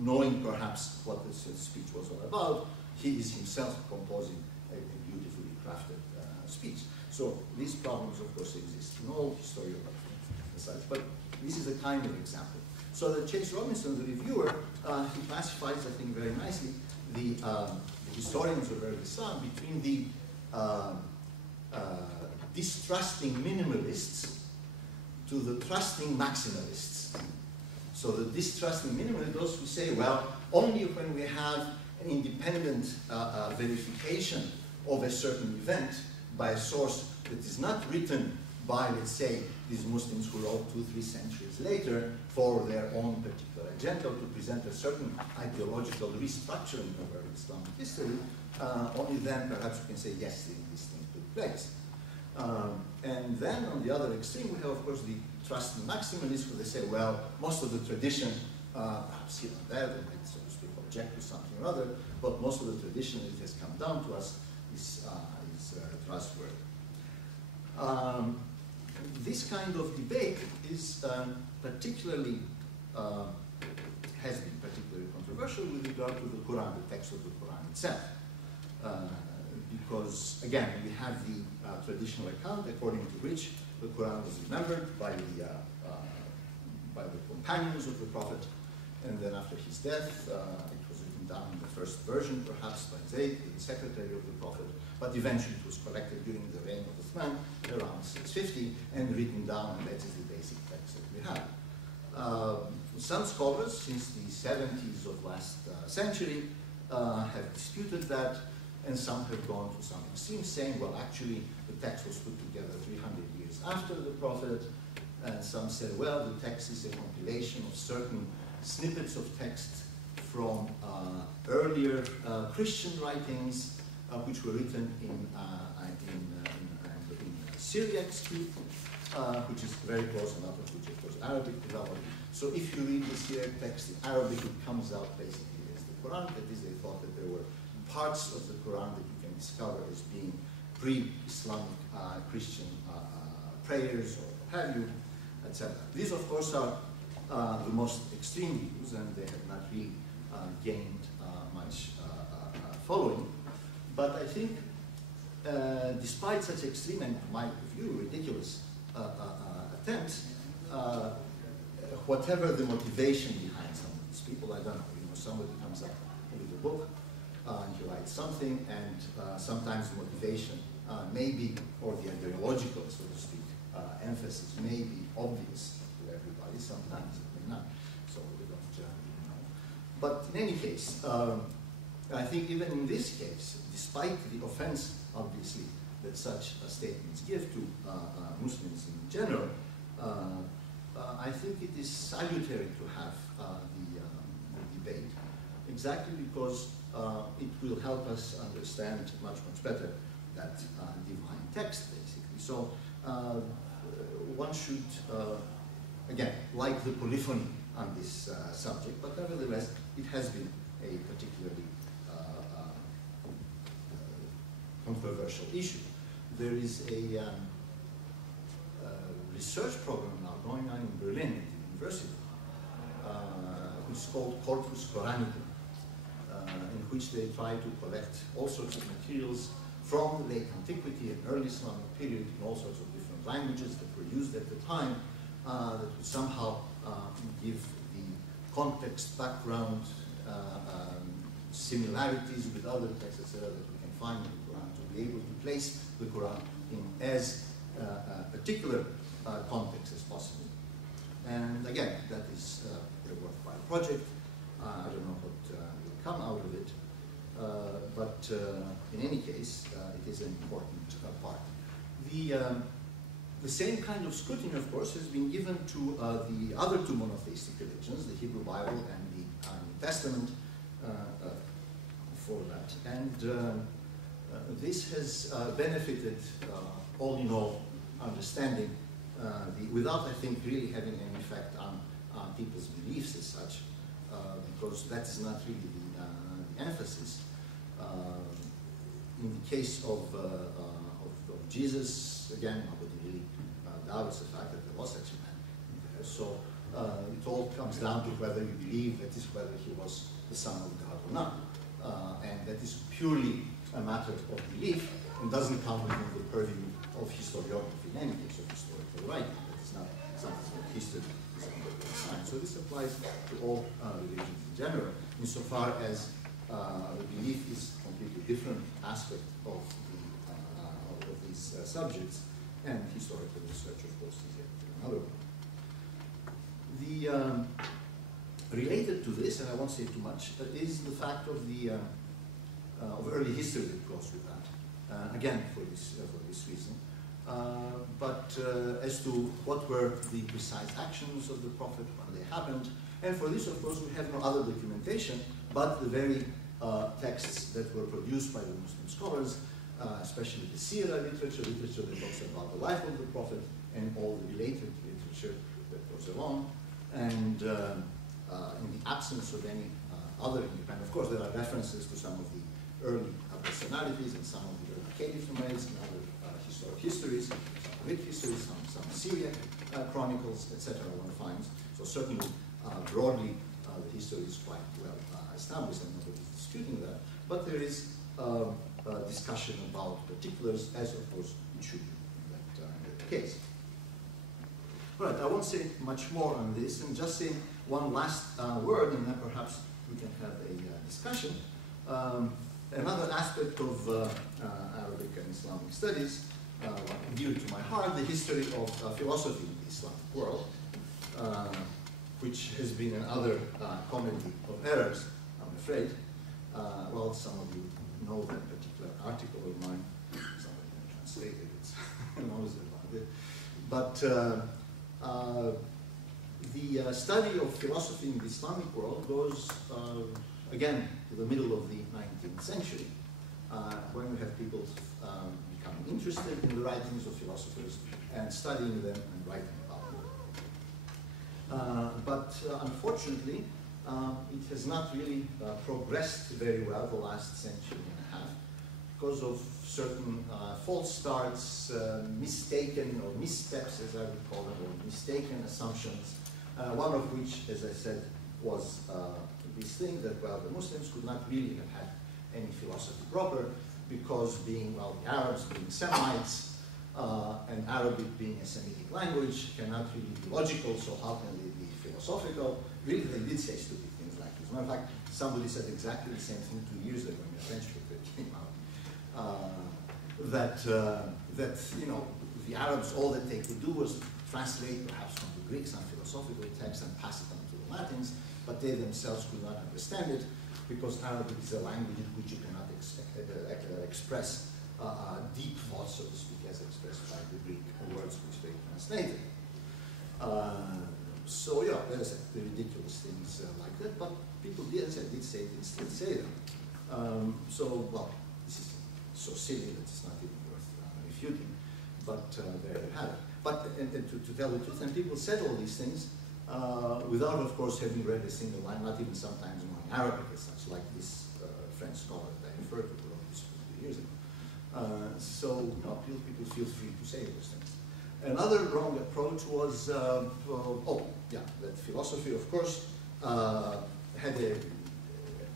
knowing perhaps what this speech was all about, he is himself composing a beautifully crafted speech. So these problems, of course, exist in all historiography and such, but this is a kind of example. So that Chase Robinson, the reviewer, he classifies, I think, very nicely the historians of early Islam between the distrusting minimalists to the trusting maximalists. So the distrusting minimalists, those who say, well, only when we have an independent verification of a certain event by a source that is not written by, let's say, these Muslims who wrote 2-3 centuries later for their own particular agenda to present a certain ideological restructuring of our Islamic history, only then perhaps we can say, yes, this thing took place. And then on the other extreme, we have, of course, the trusting maximalists, where they say, well, most of the tradition, perhaps here and there, they might, so to speak, object to something or other, but most of the tradition that has come down to us is trustworthy. This kind of debate is particularly, has been particularly controversial with regard to the Quran, the text of the Quran itself. Because, again, we have the traditional account according to which the Quran was remembered by the companions of the Prophet, and then after his death, it was written down in the first version, perhaps by Zayd, the secretary of the Prophet, but eventually it was collected during the reign of Uthman, around 650, and written down, and that is the basic text that we have. Some scholars, since the 70s of last century, have disputed that, and some have gone to some extreme, saying, well, actually, the text was put together 300 years after the Prophet, and some said, well, the text is a compilation of certain snippets of text from earlier Christian writings, which were written in Syriac script, which is very close, and out of which, of course, Arabic developed. So if you read the Syriac text in Arabic, it comes out basically as the Quran. That is, they thought that there were parts of the Quran that you can discover as being pre-Islamic Christian prayers or what have you, etc. These, of course, are the most extreme views, and they have not really gained much following. But I think, despite such extreme and, in my view, ridiculous attempts, whatever the motivation behind some of these people, I don't know. You know, somebody comes up with a book, and he writes something, and sometimes the motivation may be, or the ideological, so to speak, emphasis may be obvious to everybody. Sometimes it may not. So we don't know. But in any case, I think even in this case, despite the offense, obviously, that such statements give to Muslims in general, I think it is salutary to have the debate, exactly because it will help us understand much better that divine text, basically. So one should, again, like the polyphony on this subject, but nevertheless, it has been a particularly controversial issue. There is a research program now going on in Berlin at the university, which is called Corpus Coranicum, in which they try to collect all sorts of materials from late antiquity and early Islamic period in all sorts of different languages that were used at the time, that would somehow give the context, background, similarities with other texts, etc., that we can find in the Quran, to be able to place the Quran in as particular context as possible. And again, that is a worthwhile project. I don't know what will come out of it, but in any case, it is an important part. The same kind of scrutiny, of course, has been given to the other two monotheistic religions, the Hebrew Bible and the New Testament, for that. And this has benefited, all in all, understanding, without, I think, really having any effect on people's beliefs as such, because that is not really the emphasis. In the case of Jesus, again, nobody really doubts the fact that there was such a man there. So It all comes down to whether you believe that is whether he was the son of God or not. And that is purely a matter of belief and doesn't come within the purview of historiography, in any case of historical writing. That is not something that history is under science. So this applies to all religions in general, insofar as belief is a completely different aspect of these subjects, and historical research, of course, is yet another one. Related to this, and I won't say too much, is the fact of the of early history that goes with that. Again, for this reason. But as to what were the precise actions of the Prophet, when they happened, and for this, of course, we have no other documentation but the very texts that were produced by the Muslim scholars, especially the Sirah literature that talks about the life of the Prophet, and all the related literature that goes along. And in the absence of any other independent, of course, there are references to some of the early personalities and some of the early caliphs and other historic histories, some Greek histories, some Syriac chronicles, etc. one finds. So certainly, broadly, the history is quite well established, and nobody is disputing that. But there is discussion about particulars, as of course it should be in that case. All right, I won't say much more on this, and just say one last word, and then perhaps we can have a discussion. Another aspect of Arabic and Islamic studies, dear to my heart, the history of philosophy in the Islamic world, which has been another comedy of errors, I'm afraid. Well, some of you know that particular article of mine. Somebody can translate it, it's knows about it. But the study of philosophy in the Islamic world goes, again, to the middle of the 19th century, when we have people becoming interested in the writings of philosophers and studying them and writing about them. But unfortunately, it has not really progressed very well the last century and a half because of certain false starts, mistaken or missteps, as I would call them, or mistaken assumptions, one of which, as I said, was this thing that, well, the Muslims could not really have had any philosophy proper because being, well, the Arabs being Semites and Arabic being a Semitic language cannot really be logical, so how can they be philosophical? Really, they did say stupid things like this. Matter of fact, somebody said exactly the same thing 2 years ago in a French book that came out. That you know, the Arabs, all that they could do was translate perhaps from the Greek some philosophical text and pass it on to the Latins, but they themselves could not understand it because Arabic is a language in which you cannot express deep thoughts, so to speak, as expressed by the Greek words which they translated. So, yeah, there's the ridiculous things like that, but people did say it, still say them. So, well, this is so silly that it's not even worth refuting, but there you have it. But and to tell the truth, and people said all these things without, of course, having read a single line, not even sometimes knowing Arabic as such, like this French scholar that I referred to who wrote this 50 years ago. So, people feel free to say those things. Another wrong approach was, that philosophy, of course, had an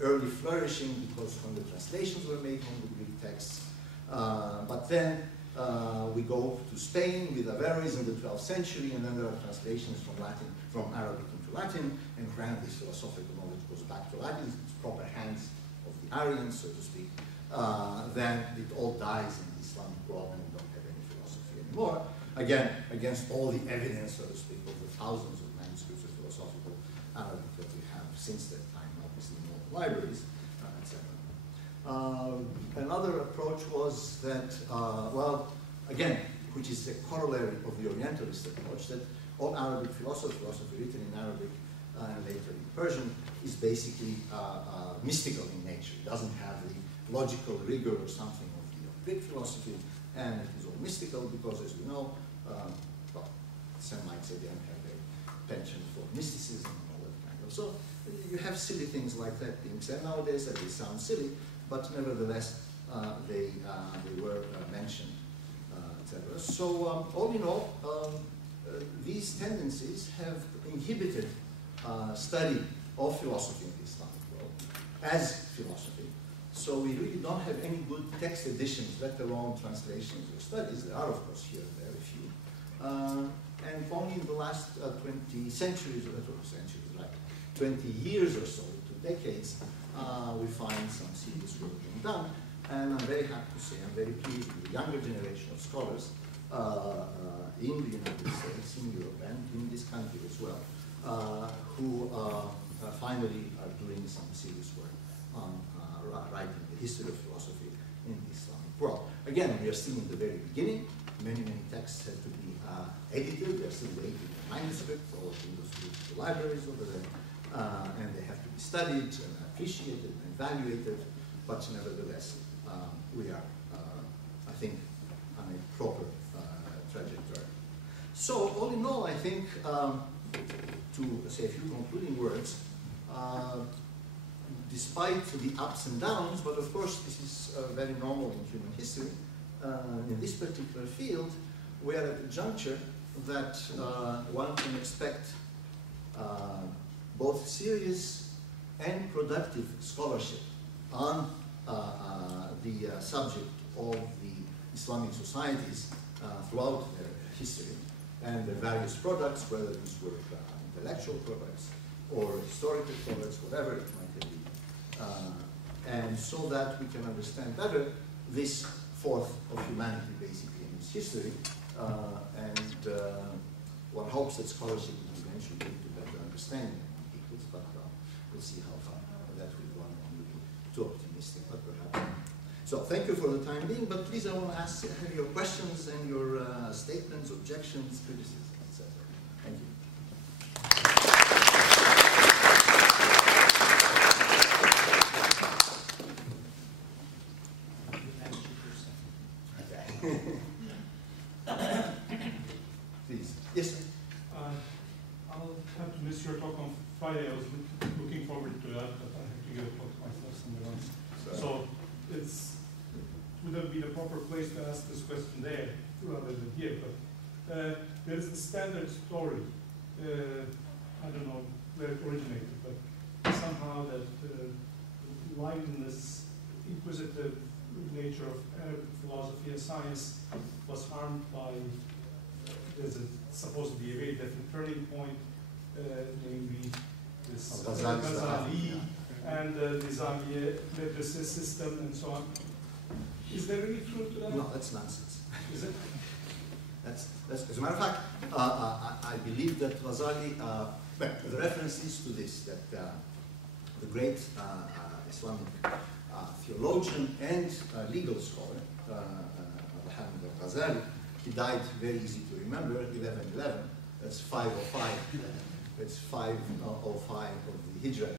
early flourishing because when the translations were made from the Greek texts. But then we go to Spain with Averroes in the 12th century, and then there are translations from Arabic into Latin, and granted this philosophical knowledge goes back to Latin, it's proper hands of the Aryans, so to speak. Then it all dies in the Islamic world, and we don't have any philosophy anymore. Again, against all the evidence, so to speak, of the thousands of manuscripts of philosophical Arabic that we have since that time, obviously in all the libraries, etc. Another approach was that, well, again, which is a corollary of the Orientalist approach, that all Arabic philosophy written in Arabic and later in Persian, is basically mystical in nature. It doesn't have the logical rigor or something of the Greek philosophy, and it is all mystical because, as we know, well, some might say they don't have a penchant for mysticism and all that kind of. So you have silly things like that being said nowadays that they sound silly, but nevertheless they were mentioned, etc. So all in all, these tendencies have inhibited study of philosophy in the Islamic world as philosophy. So we really don't have any good text editions, let alone translations or studies. There are, of course, here and there a few. And only in the last 20 centuries, or 20 years or so, 2 decades, we find some serious work being done. And I'm very happy to say, I'm very pleased with the younger generation of scholars in the United States, in Europe, and in this country as well, who finally are doing some serious work on writing the history of philosophy in the Islamic world. Again, we are still in the very beginning. Many texts have to be edited. They are still waiting for manuscripts or in the libraries over there. And they have to be studied and appreciated and evaluated. But nevertheless, we are, I think, on a proper trajectory. So, all in all, I think, to say a few concluding words, despite the ups and downs, but of course this is very normal in human history, in this particular field, we are at a juncture that one can expect both serious and productive scholarship on the subject of the Islamic societies throughout their history and their various products, whether these were intellectual products or historical products, whatever it might be. And so that we can understand better this fourth of humanity, basically, in its history. One hopes that scholarship will eventually lead to better understanding among peoples, but we'll see how far that will go. I'm looking too optimistic, but perhaps not. So thank you for the time being, but please I want to ask your questions and your statements, objections, criticisms, etc. Thank you. Please. Yes, sir. I'll have to miss your talk on Friday. I was looking forward to that, but I have to give a talk myself somewhere else. So would that be the proper place to ask this question there rather than here? But there is the standard story. I don't know where it originated, but somehow that liveliness, inquisitive nature of Arabic philosophy and science was harmed by, there's supposed to be a very definite turning point, namely this Ghazali and the Nizamiya madrasa system and so on. Is there any truth to that? No, that's nonsense. Is it? That's, as a matter of fact, I believe that Ghazali, the reference is to this, that the great Islamic theologian and legal scholar, Muhammad al-Ghazali, he died very easy to remember, 1111, that's 505, that's 505 of the Hijrah.